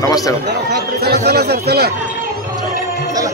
नमस्ते। चला चला सर चला चला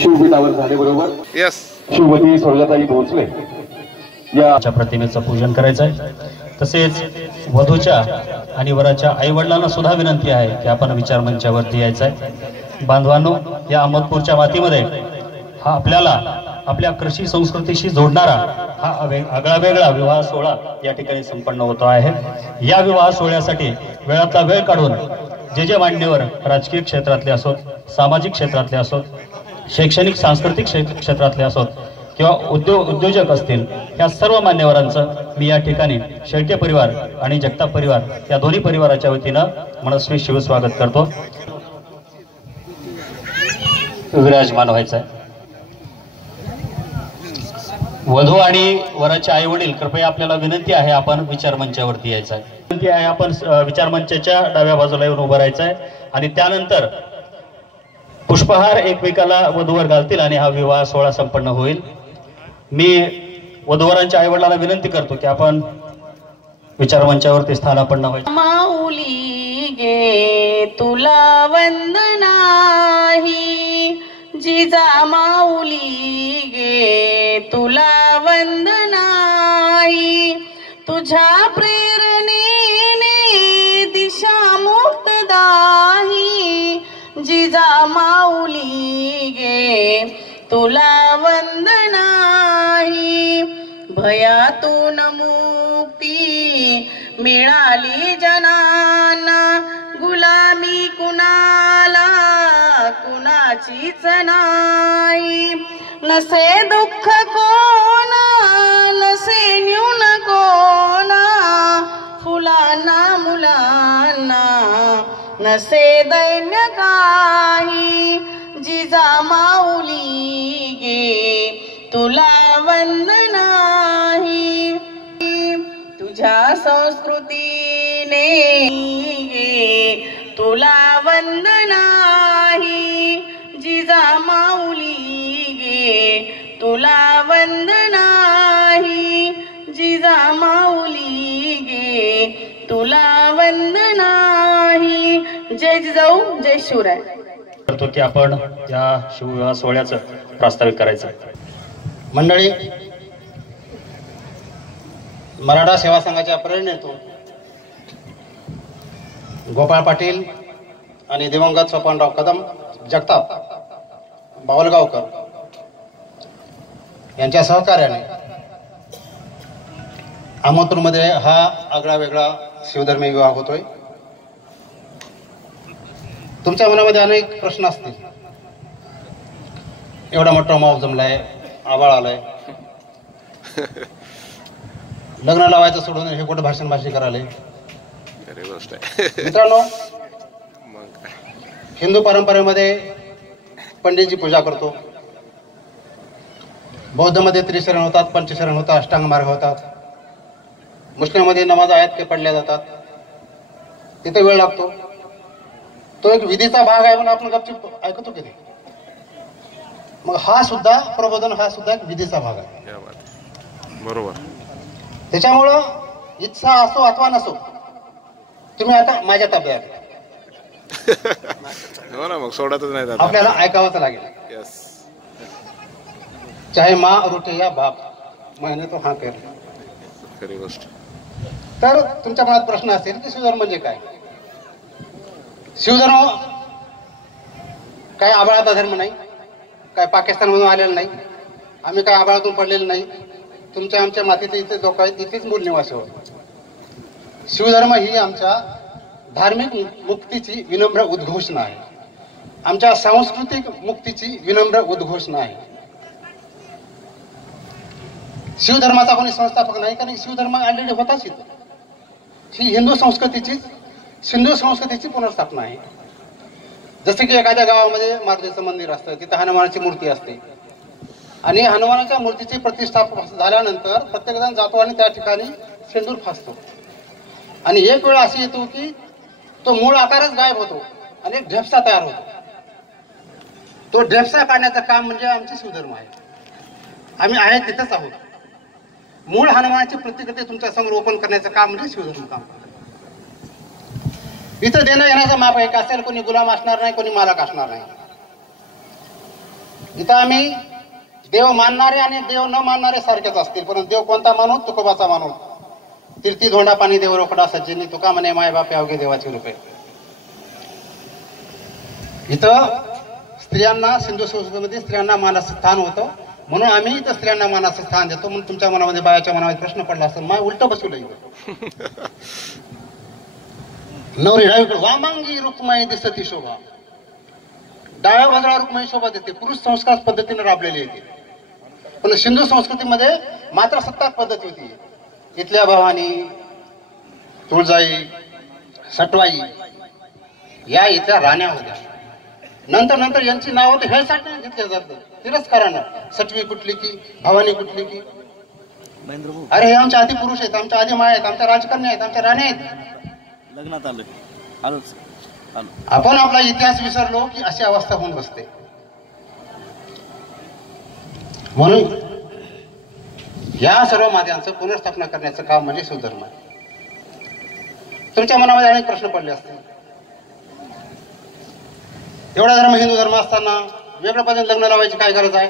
शिवपीठावर झाले बरोबर यस शिववती स्वर्गाताई भोसले या प्रतिमेचं पूजन करायचं आहे। तसेच वधूच्या आणि वराच्या आई वडिलांना सुद्धा विनंती आहे की आपण विचार मंचावरती यायचं आहे। बांधवांनो, या अहमदपूरच्या मातीमध्ये हा आपल्याला आपल्या कृषी संस्कृतीशी जोडणारा हा आगळा वेगळा विवाह सोहळा या ठिकाणी संपन्न होतो आहे। या विवाह सोहळ्यासाठी वेळातला वेळ काढून जे मान्यवर राजकीय क्षेत्रातले असोत, सामाजिक क्षेत्रातले असोत, शैक्षणिक सांस्कृतिक क्षेत्रातले असोत किंवा उद्योजक असतील, या सर्व मान्यवरांचं मी या ठिकाणी शेळके परिवार आणि जगताप परिवार या दोन्ही परिवाराच्या वतीनं मनस्वी शिवस्वागत करतो। विराजमान व्हायचं आहे। वधू आणि वराचे आई वडील कृपया आपल्याला विनंती आहे आपण विचार मंचावरती यायचं आहे। विनंती आहे आपण विचार मंचाच्या डाव्या बाजूला येऊन उभं राहायचं आहे आणि त्यानंतर पुष्पहार एकमेकाला वधूवर घालतील आणि हा विवाह सोहळा संपन्न होईल। मी वधूवरांच्या आई वडिलांना विनंती करतो की आपण विचार मंचावरती स्थानापन्न व्हायचं। माऊली गे तुला वंदनाही, जिजा माऊली गे तुला वंदनाही, तुझ्या प्रेरणेने दिशा मुक्तदाही, जिजा माऊली गे तुला वंदनाही, भयातून मुक्ती मिळाली जनांना, गुलामी कुणाला कुणाचीच नाही, नसे दुःख कोणा नसे न्यून कोणा, फुलांना मुलांना नसे दैन्य काही, जिजा माऊली गे तुला वंदनाही, तुझ्या संस्कृतीने गे तुला वंदनाही, जिजा माऊली गे तुला वंदनाही, जिजा माऊली गे तुला वंदनाही। जय जिजाऊ, जय शिवराय। करतो की आपण या शिवविवाह सोहळ्याचं प्रास्ताविक करायचं. मंडळी, मराठा सेवा संघाच्या प्रेरणेतून गोपाळ पाटील आणि दिवंगत सोपानराव कदम जगताप बावलगावकर यांच्या सहकार्याने अहमदपूरमध्ये हा आगळा वेगळा शिवधर्मी विवाह होतोय. तुमच्या मनामध्ये अनेक प्रश्न असतील. एवढा मोठा माहोल जमलाय, आवाळ आलाय, लग्न लावायचं सोडून हे कुठं भाषण करायला. मित्रांनो, हिंदू परंपरेमध्ये पंडितजी पूजा करतो. बौद्धमध्ये त्रिशरण होतात, पंचशरण होतात, अष्टांग मार्ग होतात. मुस्लिममध्ये नमाज आयात के पडल्या जातात. तिथे वेळ लागतो. तो एक विधीचा भाग आहे म्हणून आपण गपचूप ऐकतो की नाही. मग हा सुद्धा प्रबोधन, हा सुद्धा एक विधीचा भाग आहे. बरोबर. त्याच्यामुळं इच्छा असो अथवा नसो, तुम्ही आता माझ्या ताब्यात हो ना, मग सोडतच नाही आपल्याला ऐकावंच लागेल. यस. चाहे माँ रूठे या बाप, मैंने तो हाँ कर. खरी गोष्ट. तर तुमच्या मनात प्रश्न असेल की शिवधर्म म्हणजे काय. शिवधर्म काय आबाळाचा धर्म नाही, काय पाकिस्तानमधून आलेला नाही, आम्ही काय आबाळातून पडलेलं नाही. तुमच्या आमच्या मातीचे इथे लोक आहेत, इथेच मूळ निवासी होत. शिवधर्म ही आमच्या धार्मिक मुक्तीची विनम्र उद्घोषणा आहे. आमच्या सांस्कृतिक मुक्तीची विनम्र उद्घोषणा आहे. शिवधर्माचा कोणी संस्थापक नाही, कारण शिवधर्म ऑलरेडी होताच इथं. ही हिंदू संस्कृतीची पुनर्स्थापना आहे. जसं की एखाद्या गावामध्ये मारुतीचं मंदिर असतं, तिथं हनुमानाची मूर्ती असते आणि हनुमानाच्या मूर्तीची प्रतिष्ठापना झाल्यानंतर प्रत्येकजण जातो आणि त्या ठिकाणी शेंदूर फासतो. आणि एक वेळ अशी येतो की तो मूळ आकारच गायब होतो आणि एक ढेपसा तयार होतो. तो ढेपसा काढण्याचं काम म्हणजे आमचे शिवधर्म आहे. आम्ही आहे तिथंच आहोत. मूळ हनुमानाची प्रतिकृती तुमच्या समोर ओपन करण्याचं काम म्हणजे शिवधर्म काम. इथं देणं घेण्याचं माप एक असेल, कोणी गुलाम असणार नाही, कोणी मालक असणार नाही. इथं आम्ही देव मानणारे आणि देव न मानणारे सारखेच असतील, परंतु देव कोणता मानू? तुकोबाचा मानू. तीर्थी धोंडा पाणी देव रोकडा सज्जनी, तुका म्हणे माय बापे अवघे देवाचे रूपे. इथं स्त्रियांना, सिंधू संस्कृतीमध्ये स्त्रियांना मानाचं स्थान होतं, म्हणून आम्ही इथं स्त्रियांना मानाचं स्थान देतो. म्हणून तुमच्या मनामध्ये, बायाच्या मनामध्ये प्रश्न पडला असेल, माय उलट बसवलं इथं. नवरी डावीकडे वामांगी रुक्माई दिसती शोभा, डाव्या बाजूला रुक्माई शोभा देते. पुरुष संस्कार पद्धतीने राबलेली येते. पण सिंधू संस्कृतीमध्ये मात्र सत्ताक पद्धती होती. इथल्या भवानी, तुळजाई, सटवाई या इथल्या राण्या होत्या. नंतर यांची नाव होते हे साठी घेतल्या जातं तिरस्कारानं. सटवी कुठली की, भवानी कुठली की. अरे हे आमच्या आधी पुरुष आहेत, आमच्या आधी माय आहेत, आमच्या राजकन्या आहेत, आमच्या राण्या आहेत. लग्नात आलोच. आपण आपला इतिहास विसरलो की अशी अवस्था होऊन बसते. म्हणून या सर्व माध्यांचं पुनर्स्थापना करण्याचं काम म्हणजे शिवधर्म. तुमच्या मनामध्ये अनेक प्रश्न पडले असतील. एवढा धर्म हिंदू धर्म असताना वेगळ्या पद्धतीने लग्न लावायची काय गरज आहे?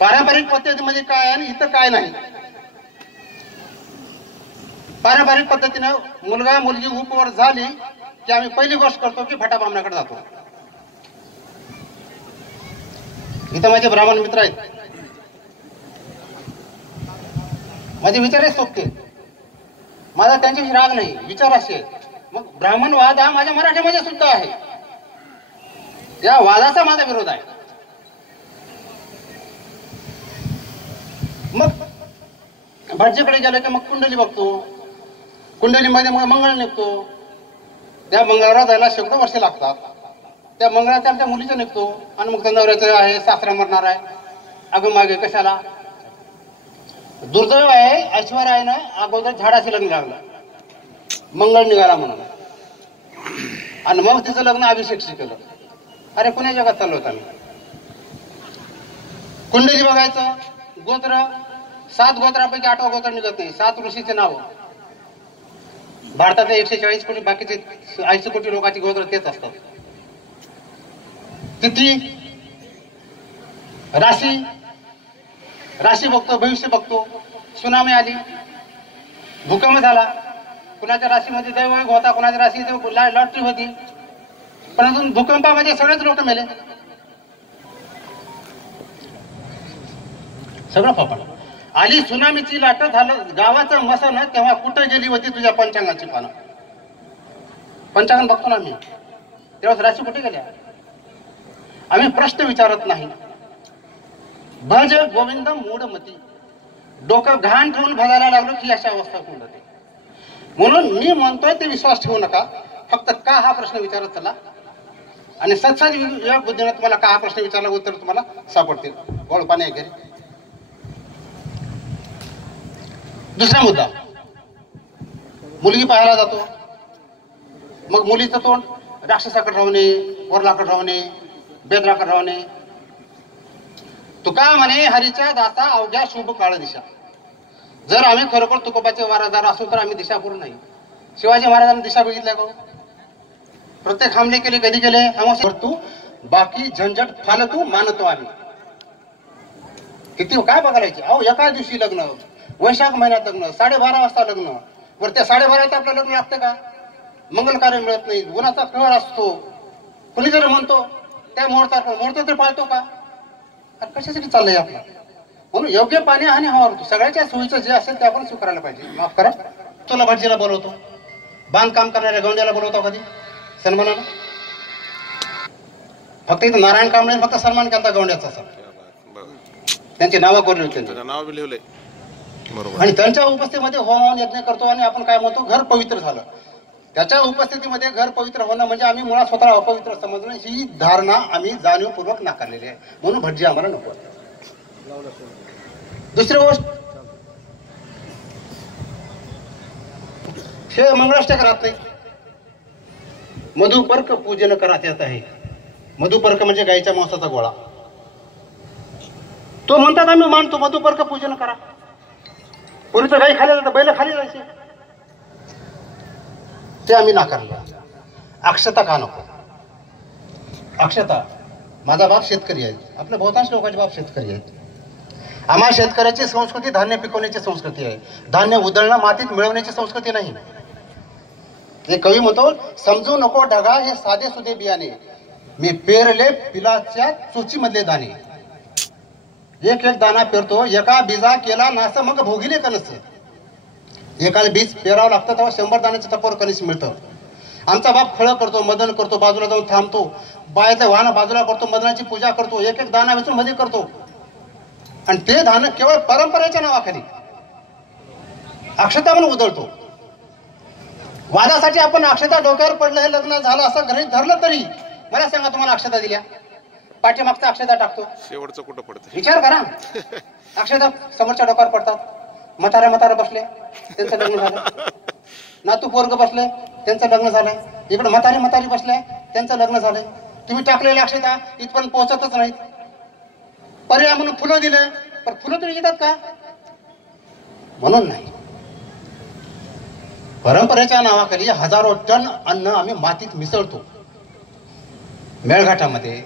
पारंपरिक पद्धतीमध्ये काय आणि इथं काय नाही. पारंपरिक पद्धतीनं मुलगा मुलगी उपवर झाली की आम्ही पहिली गोष्ट करतो की भटा बामणाकडे जातो. इथं माझे ब्राह्मण मित्र आहेत, माझे विचारच सोपते. माझा त्यांच्याशी राग नाही, विचार असे. मग ब्राह्मण वाद हा माझ्या मराठीमध्ये सुद्धा आहे. या वादाचा माझा विरोध आहे. मग भटजीकडे गेलो की मग कुंडली बघतो. कुंडलीमध्ये मग मंगळ निघतो. त्या मंगळाला जायला शेकडो वर्षे लागतात. त्या मंगळाच्या आमच्या मुलीचा निघतो आणि मग त्या नवऱ्याचं आहे, सासरा मरणार आहे. अगं मागे कशाला? दुर्दैव आहे, ऐश्वर्य आहे ना, अगोदर झाडाशी लग्न लागलं, मंगळ निघाला म्हणून, आणि मग तिचं लग्न अभिषेकशी केलं. अरे कुण्या जगात चाललो होता मी? कुंडली बघायचं, गोत्र 7 गोत्रापैकी 8वा गोत्र निघत नाही. 7 ऋषीचे नाव. भारतातले 140 कोटी, बाकीचे 80 कोटी लोकांची गोत्र तेच असतात. तिथी, राशी, राशी बघतो, भविष्य बघतो. सुनामी आली, भूकंप झाला, कुणाच्या राशीमध्ये दैवयोग होता, कुणाच्या राशीमध्ये लॉटरी होती, परंतु भूकंपामध्ये सगळेच लोक मेले, सगळं फापड. आली सुनामीची लाट, झालं गावाचं मसन, तेव्हा कुठं गेली होती तुझ्या पंचांगाची पानं? पंचांगण बघतो ना मी, तेव्हा राशी कुठे गेल्या? आम्ही प्रश्न विचारत नाही. भज गोविंद मूढमती, डोकं घाण ठेवून भजायला लागलो की अशा अवस्था होऊन जाते. म्हणून मी म्हणतोय ते विश्वास ठेवू नका, फक्त का हा प्रश्न विचारत चला, आणि सत्साज विवेक बुद्धीने तुम्हाला का हा प्रश्न विचारला उत्तर तुम्हाला सापडतील. गोड पाणी आहे घरी. दुसरा मुद्दा, मुलगी पाहायला जातो, मग मुलीचं तोंड राक्षसाकडे राहणे, वरलाकडे राहणे, बेदराकडे राहणे. तुका म्हणे हरीच्या दाता अवघ्या शुभ काळ दिशा. जर आम्ही खरोखर तुकोबाचे वारसदार असू तर आम्ही दिशापूर्ण नाही. शिवाजी महाराजांनी दिशा बघितल्या का? प्रत्येक हमले केले, कधी केले? तू बाकी झंझट फालतू मानतो आम्ही. किती काय बघायचे? अहो एका दिवशी लग्न, वैशाख महिन्यात लग्न, 12:30 वाजता लग्न. बरं त्या 12:30 आपलं लग्न लागतं का? मंगल कार्य मिळत नाही, गुणाचा कळ असतो. कुणी जर म्हणतो त्या मुहूर्त तर पाळतो का? कशासाठी चाललंय आपलं? म्हणून योग्य पाणी आणि हवा होतो. सगळ्याच्या सोयीचं जे असेल ते आपण स्वीकारायला पाहिजे. माफ करा, तुला भाजीला बोलवतो, बांधकाम करणाऱ्या गौंड्याला बोलवतो कधी सन्मानानं? फक्त इथं नारायण कांबळे फक्त सन्मान केला गौंड्याचा, त्यांची नावं कोरली होती, नाव बी लिहिलंय. बरोबर. आणि त्यांच्या उपस्थितीमध्ये होम यज्ञ करतो आणि आपण काय म्हणतो घर पवित्र झालं. त्याच्या उपस्थितीमध्ये घर पवित्र होणं म्हणजे आम्ही मुळात स्वतःला अपवित्र समजणं, ही धारणा आम्ही जाणीवपूर्वक नाकारलेली आहे. म्हणून भटजी आम्हाला नको. दुसरी गोष्ट, हे मंगळाष्टक राहत नाही. मधुपर्क पूजन करण्यात येत आहे. मधुपर्क म्हणजे गाईच्या मांसाचा गोळा. तो म्हणतात आम्ही मानतो मधुपर्क पूजन करा. पूर्वी तर गाई खाली जातं, बैल खाली जायचे, ते आम्ही नाकारलं. अक्षता का नको? अक्षता, माझा बाप शेतकरी आहे, आपल्या बहुतांश लोकांचे बाप शेतकरी आहेत. आम्हा शेतकऱ्याची संस्कृती धान्य पिकवण्याची संस्कृती आहे. धान्य उधळणं, मातीत मिळवण्याची संस्कृती नाही. हे कवी म्हणतो, समजू नको ढगा हे साधे सुधे बियाणे, मी पेरले पिलाच्या चोचीमधले दाणे. एक एक दाना पेरतो, एका बीजा केला नास मग भोगिले कणस. एखादं बीज पेरावं लागतं तेव्हा 100 दाण्याचं टपोर कणीस मिळतं. आमचा बाप फळं करतो, मदन करतो, बाजूला जाऊन थांबतो, बायाचं वाहन बाजूला करतो, मदनाची पूजा करतो, एक एक दाना वेचून मध्ये करतो. आणि ते धान केवळ परंपरेच्या नावाखाली अक्षता म्हणून उधळतो. वादासाठी आपण अक्षता डोक्यावर पडलं, हे लग्न झालं असं गृहीत धरलं तरी मला सांगा, तुम्हाला अक्षता दिल्या, पाठीमागचा अक्षता टाकतो, शेवटचं कुठं पडतं? विचार करा. अक्षता समोरच्या डोक्यावर पडतात. म्हातारे बसले, त्यांचं लग्न झालं. नातू पोरग बसले, त्यांचं लग्न झालंय. इकडे म्हातारी बसले, त्यांचं लग्न झालंय. तुम्ही टाकलेल्या अक्षता इथपर्यंत पोहोचतच नाहीत. पर्याय म्हणून फुलं दिले, पण फुलं तरी येतात का? म्हणून नाही. परंपरेच्या नावाखाली हजारो टन अन्न आम्ही मातीत मिसळतो. मेळघाटामध्ये,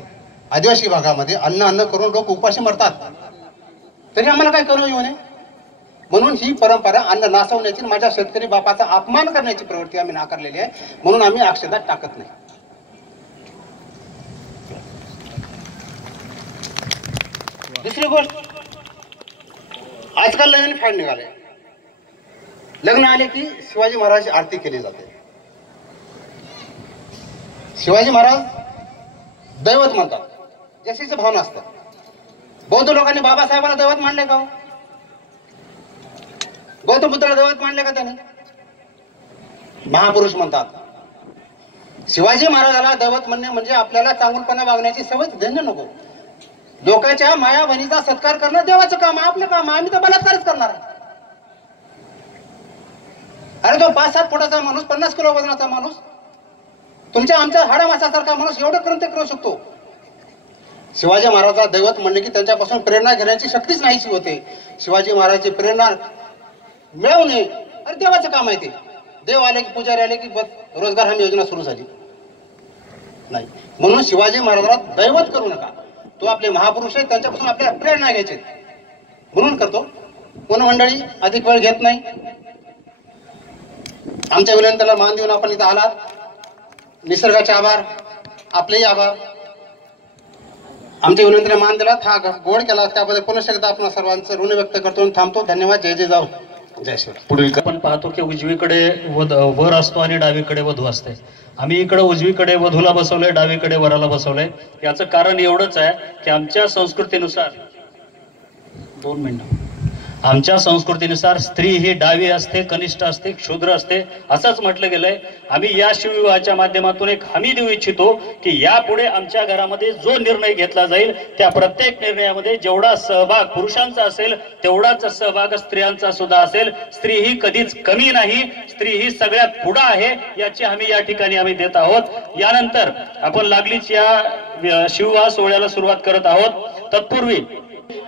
आदिवासी भागामध्ये अन्न करून लोक उपाशी मरतात, तरी आम्हाला काय करू येऊ नये. म्हणून ही परंपरा अन्न नासवण्याची, माझ्या शेतकरी बापाचा अपमान करण्याची प्रवृत्ती आम्ही नाकारलेली आहे. म्हणून आम्ही अक्षता टाकत नाही. दुसरी गोष्ट, आजकाल नवीन फॅड निघाले. लग्न आले की शिवाजी महाराजांची आरती केली जाते. शिवाजी महाराज दैवत म्हणतात, जशीची भावना असतात. बौद्ध लोकांनी बाबासाहेबांना दैवत मानले का? गौतम बुद्धाला दैवत मानले का त्यांनी? महापुरुष म्हणतात. शिवाजी महाराजाला दैवत म्हणणे म्हणजे आपल्याला चांगुलपणा वागण्याची सवय देणं नको. लोकांच्या माया बहिणीचा सत्कार करणं देवाचं काम, आपलं काम. आम्ही तर बलात्कारच करणार. अरे तो 5-7 फुटाचा माणूस, 50 किलो वजनाचा माणूस, तुमच्या आमच्या हाडामासासारखा माणूस एवढं करून ते करू शकतो. शिवाजी महाराजांचा दैवत म्हणले की त्यांच्यापासून प्रेरणा घेण्याची शक्तीच नाहीशी होते. शिवाजी महाराजांची प्रेरणा मिळवणे अरे देवाचं काम आहे. ते देव आले की, पुजारी आले की रोजगार हमी योजना सुरू झाली. नाही. म्हणून शिवाजी महाराजांना दैवत करू नका. तो आपले महापुरुष आहेत, त्यांच्यापासून आपल्याला प्रेरणा घ्यायची म्हणून करतो. म्हणून मंडळी अधिक वेळ घेत नाही. आमच्या विनंतीला मान देऊन आपण इथं आलात. निसर्गाचे आभार, आपलेही आभार. आमच्या विनंतीला मान दिलात, हा गोड केला, त्याबद्दल पुन्हा एकदा आपण सर्वांचं ऋण व्यक्त करतो आणि थांबतो. धन्यवाद. जय जय जाऊ. जय श्री. पुढील आपण पाहतो की उजवीकडे वर असतो आणि डावीकडे वधू असते. आम्ही इकडे उजवीकडे वधूला बसवलंय, डावीकडे वराला बसवलंय. याचं कारण एवढंच आहे की आमच्या संस्कृतीनुसार 2 मिनिटं, आमच्या संस्कृतीनुसार स्त्री ही डावी असते, कनिष्ठ असते, क्षुद्र असते असंच म्हटलं गेलंय. आम्ही या शिवविवाहाच्या माध्यमातून एक हमी देऊ इच्छितो की यापुढे आमच्या घरामध्ये जो निर्णय घेतला जाईल त्या प्रत्येक निर्णयामध्ये जेवढा सहभाग पुरुषांचा असेल तेवढाच सहभाग स्त्रियांचा सुद्धा असेल. स्त्री ही कधीच कमी नाही, स्त्री ही सगळ्यात पुढे आहे याची हमी या ठिकाणी आम्ही देत आहोत. यानंतर आपण लागलीच या शिवविवाह सोहळ्याला सुरुवात करत आहोत. तत्पूर्वी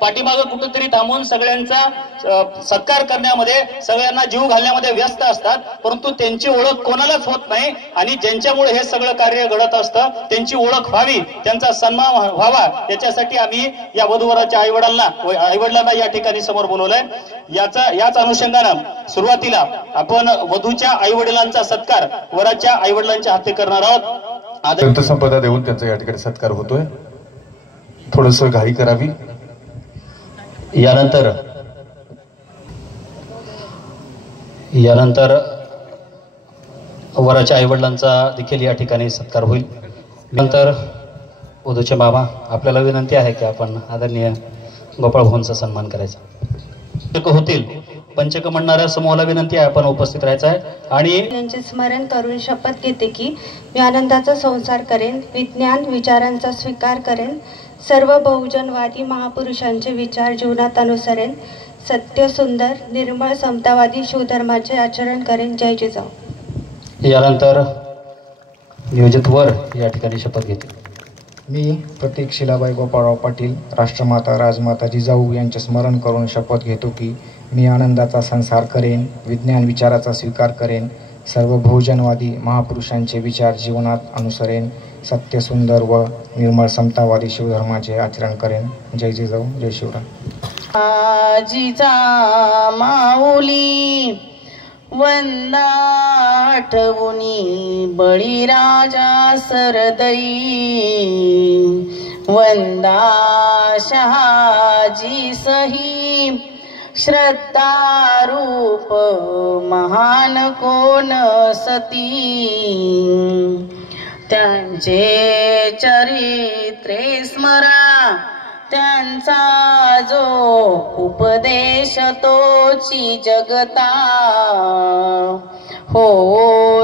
पाठीमागं कुठेतरी थांबून सगळ्यांचा सत्कार करण्यामध्ये, सगळ्यांना जीव घालण्यामध्ये व्यस्त असतात, परंतु त्यांची ओळख कोणालाच होत नाही. आणि ज्यांच्यामुळे हे सगळं कार्य घडत असतं त्यांची ओळख व्हावी, त्यांचा सन्मान व्हावा, याच्यासाठी आम्ही या वधूवराच्या आईवडिलांना या ठिकाणी समोर बोलवलंय. याच अनुषंगानं सुरुवातीला आपण वधूच्या आईवडिलांचा सत्कार वराच्या आईवडिलांच्या हस्ते करणार आहोत. संपदा देऊन त्यांचा या ठिकाणी सत्कार होतोय. थोडस घाई करावी. यानंतर वराच्या आईवडिलांचा देखील या ठिकाणी सत्कार होईल. नंतर वधूचे मामा, आपल्याला विनंती आहे की आपण आदरणीय गोपाळ भाऊंचा सन्मान करायचा होतील. पंचक म्हणणाऱ्या समूहाला विनंती आहे आपण उपस्थित राहायचं आहे. आणि यांचे स्मरण करून शपथ घेते की मी आनंदाचा संसार करेन, विज्ञान विचारांचा स्वीकार करेन, सर्व बहुजनवादी महापुरुषांचे विचार जीवनात अनुसरेन, सत्य सुंदर निर्मळ समतावादी शिवधर्माचे आचरण करेन. जय जिजाऊ. यानंतर नियोजित वर या ठिकाणी शपथ घेते. मी प्रतीक शिलाबाई गोपाळराव पाटील, राष्ट्रमाता राजमाता जिजाऊ यांचे स्मरण करून शपथ घेतो की मी आनंदाचा संसार करेन, विज्ञान विचाराचा स्वीकार करेन, सर्व बहुजनवादी महापुरुषांचे विचार जीवनात अनुसरेन, सत्य सुंदर व निर्मळ समतावादी शिवधर्माचे आचरण करेन. जय जिजाऊ. जय शिवराय. जिजा माऊली वंदा आठवुनी, बळीराजा सरदई वंदा, शहाजी सही श्रद्धा रूप महान कोण सती, त्यांचे चरित्रे स्मरा, त्यांचा जो उपदेश तोची जगता. हो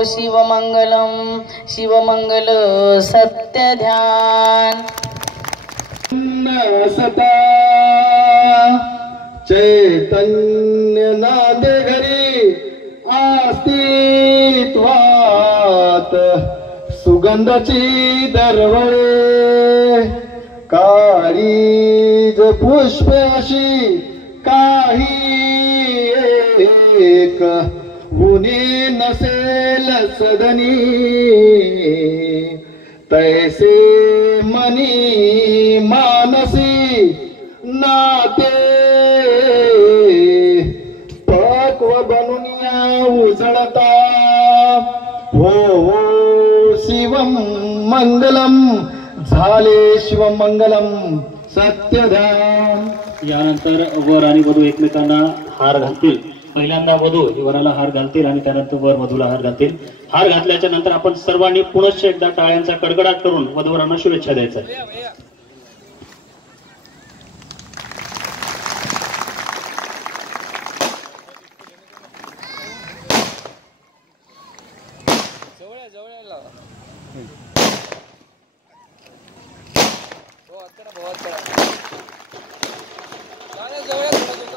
शिवमंगलम शिवमंगल सत्य ध्यान. सता चैतन्य नादे घरी अस्तित्वात, सुगंधाची दरवळे काळीज पुष्पे अशी काही एक, उनी नसेल सदनी तैसे मनी मानसी नाते, पक्व बनुनिया उजळता. हो हो शिवम मंगलम, झाले शिवमंगलम सत्यधाम. यानंतर वर आणि वधू एकमेकांना हार घालतील. पहिल्यांदा वधू वराला हार घालतील आणि त्यानंतर वर वधूला हार घालतील. हार घातल्याच्या नंतर आपण सर्वांनी पुनश्च एकदा टाळ्यांचा कडकडाट करून वधूवरांना शुभेच्छा द्यायचा.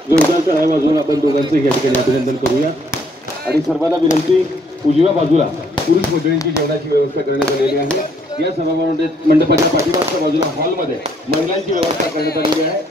जोरदार टाळ्या वाजवून आपण दोघांचं या ठिकाणी अभिनंदन करूया. आणि सर्वांना विनंती, उजव्या बाजूला पुरुष मंडळींची जेवणाची व्यवस्था करण्यात आलेली आहे. या सभा मंडपाच्या पाठीमागच्या बाजूला हॉलमध्ये महिलांची व्यवस्था करण्यात आलेली आहे.